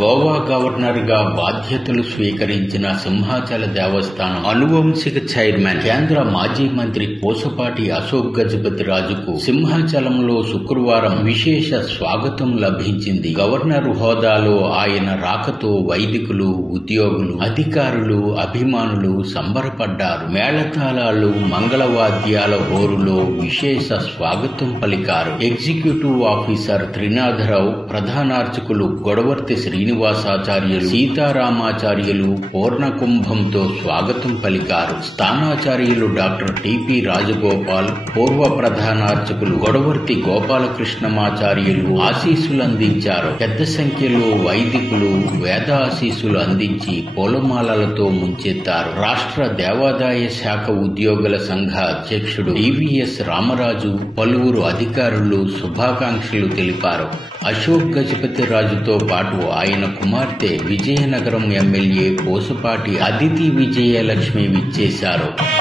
Goa governor గా బాధ్యతలు స్వీకరించిన సింహాచల దేవస్థానం అనువంశిక చైర్మన్ కేంద్ర మాజీ మంత్రి పూసపాటి అశోక్ గజపతి రాజుకు సింహాచలంలో శుక్రవారం విశేష స్వాగతం లభించింది. గవర్నర్ హోదాలో ఆయన రాకతో వైదికులు, ఉద్యోగులు, అధికారులు, అభిమానులు సంబరపడ్డారు. మేళతాళాలు, మంగళవాద్యాల హోరులో విశేష స్వాగతం పలికారు. ఎగ్జిక్యూటివ్ ఆఫీసర్ త్రినాథరావు, ప్రధానార్చకులు గొడవర్తి శ్రీనివాసాచార్యులు, సీతారామాచార్యులు పూర్ణకుంభంతో స్వాగతం పలికారు. స్థానాచార్యులు డాక్టర్ టిపి రాజగోపాల్, పూర్వ ప్రధానార్చకులు గొడవర్తి గోపాలకృష్ణమాచార్యులు ఆశీస్సులు అందించారు. పెద్ద సంఖ్యలో వైదికులు వేద ఆశీస్సులు అందించి పూలమాలలతో ముంచెత్తారు. రాష్ట్ర దేవాదాయ శాఖ ఉద్యోగుల సంఘ అధ్యక్షుడు డివిఎస్ రామరాజు, పలువురు అధికారులు శుభాకాంక్షలు తెలిపారు. అశోక్ గజపతి రాజుతో పాటు ఆయన కుమార్తె విజయనగరం ఎమ్మెల్యే పూసపాటి అదితి విజయలక్ష్మి విచ్చేశారు.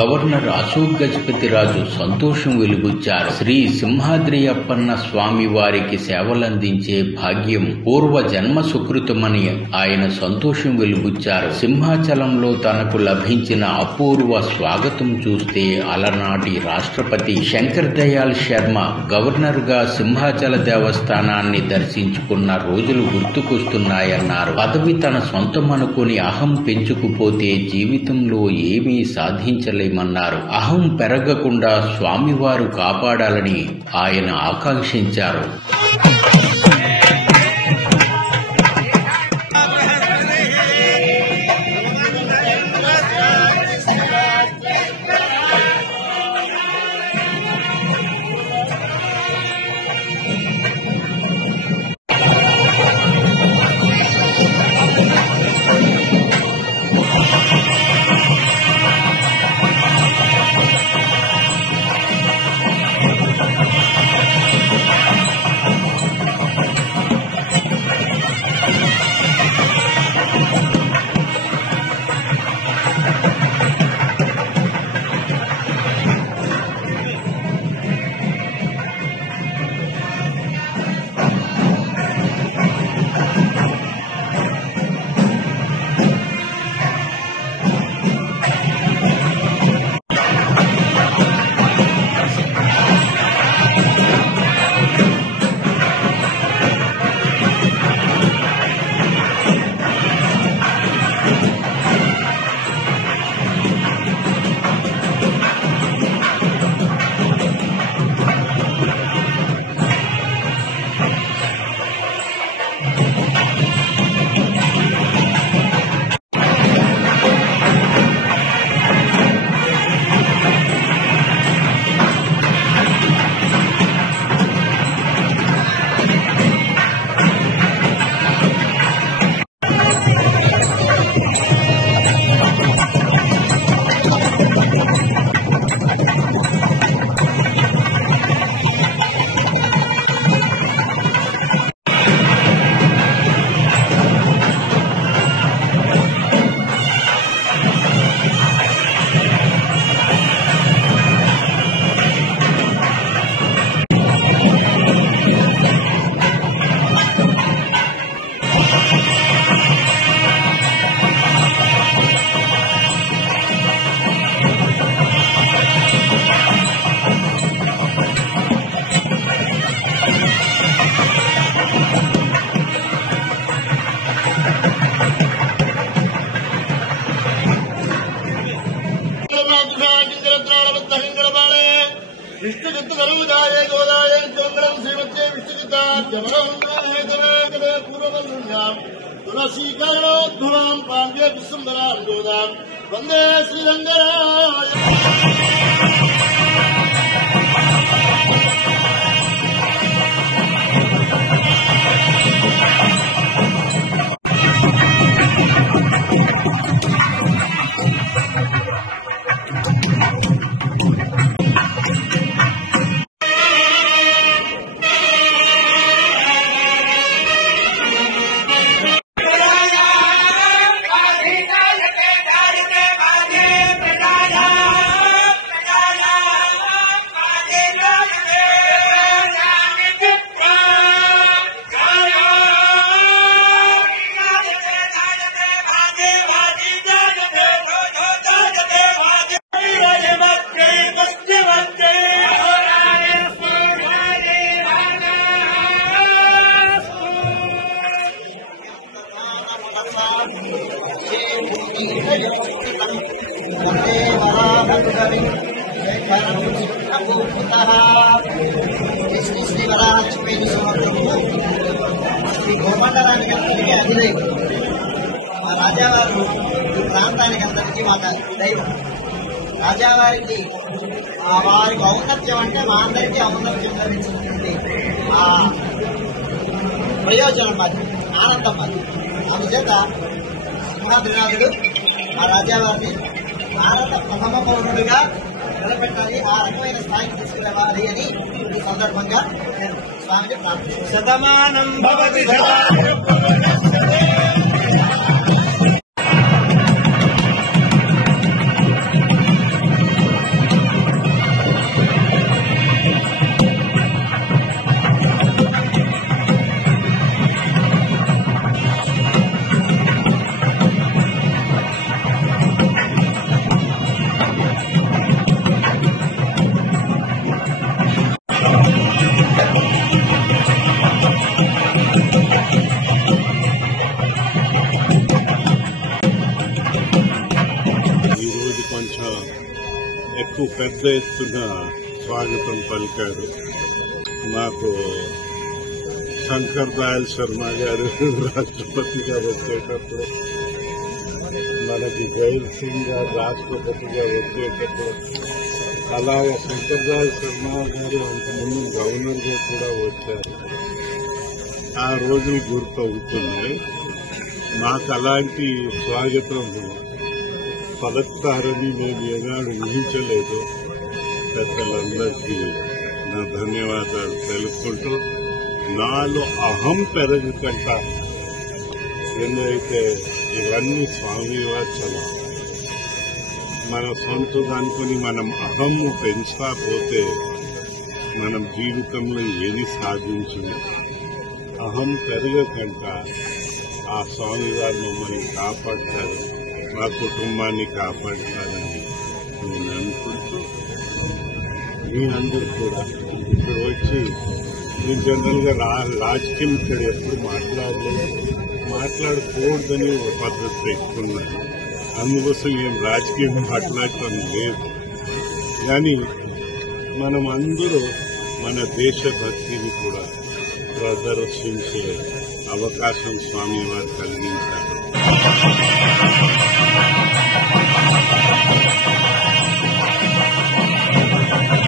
గవర్నర్ అశోక్ గజపతి రాజు సంతోషం వెలుబుచ్చారు. శ్రీ సింహాద్రి అప్పన్న స్వామి వారికి సేవలందించే భాగ్యం పూర్వ జన్మ సుకృతమని ఆయన సంతోషం వెలుబుచ్చారు. సింహాచలంలో తనకు లభించిన అపూర్వ స్వాగతం చూస్తే అలనాటి రాష్ట్రపతి శంకర్ దయాళ్ శర్మ గవర్నర్ గా సింహాచల దేవస్థానాన్ని దర్శించుకున్న రోజులు గుర్తుకొస్తున్నాయన్నారు. పదవి తన సొంతమనుకుని అహం పెంచుకుపోతే జీవితంలో ఏమీ సాధించలేమన్నారు. అహం పెరగకుండా స్వామివారు కాపాడాలని ఆయన ఆకాంక్షించారు. तुलसीकरणोद्भवां पाण्ड्य विसुंदरार्गोदां वंदे श्रीरंगराय। వందే వరాహకవిం శేఖరం సుప్రభూతః. శ్రీ వరాహలక్ష్మి సమగ్రము శ్రీ గోమండలానికి అందరికీ అధిదైవం. మా రాజావారు ఈ ప్రాంతానికి అందరికీ మాకు దైవం. రాజావారికి వారికి ఔన్నత్యం అంటే మా అందరికీ ఔన్నత్యం లభించినటువంటి ఆ ప్రయోజనం మాది, ఆనందం మాది. అందుచేత సింహాద్రినాథుడు ఆ రాజావారిని భారత ప్రథమ పౌరుడుగా నిలబెట్టాలి, ఆ రకమైన స్థాయికి తీసుకురావాలి అని ఈ సందర్భంగా నేను స్వామిని ప్రార్థిస్తున్నాను. శతమానం భవతి ఎక్కువ పెద్ద ఎత్తున స్వాగతం పలికారు. మాకు శంకర్ దయాళ్ శర్మ గారు రాష్ట్రపతి గారు వచ్చేటప్పుడు, మనకి జైల్ సింగ్ గారు రాష్ట్రపతిగా వచ్చేటప్పుడు, అలాగే శంకర్ దయాళ్ శర్మ గారు అంతకుముందు గవర్నర్ గా కూడా వచ్చారు. ఆ రోజులు గుర్తవుతున్నాయి. మాకు అలాంటి స్వాగతం పలుకుతారని నేను ఏనాడు ఊహించలేదు. పెద్దలందరికీ నా ధన్యవాదాలు తెలుపుకుంటూ, నాలో అహం పెరగకుండా ఎందుకైతే ఇవన్నీ స్వామి వాచన మన సొంతం అనుకుని మనం అహం పెంచకపోతే మనం జీవితంలో ఏది సాధించము. అహం పెరగకుండా ఆ స్వామి వారు మమ్మల్ని కాపాడతారు, మా కుటుంబాన్ని కాపాడతారని నేను అనుకుంటూ, మీ అందరూ కూడా ఇప్పుడు వచ్చి నేను జనరల్ గా రాజకీయం ఇక్కడ ఎప్పుడు మాట్లాడకూడదని ఒక పద్ధతి పెట్టుకున్నాను. అందుకోసం ఏం రాజకీయం మాట్లాడటం లేదు. కానీ మనం అందరూ మన దేశభక్తిని కూడా ప్రదర్శించే అవకాశం స్వామి వారు కలిగించారు.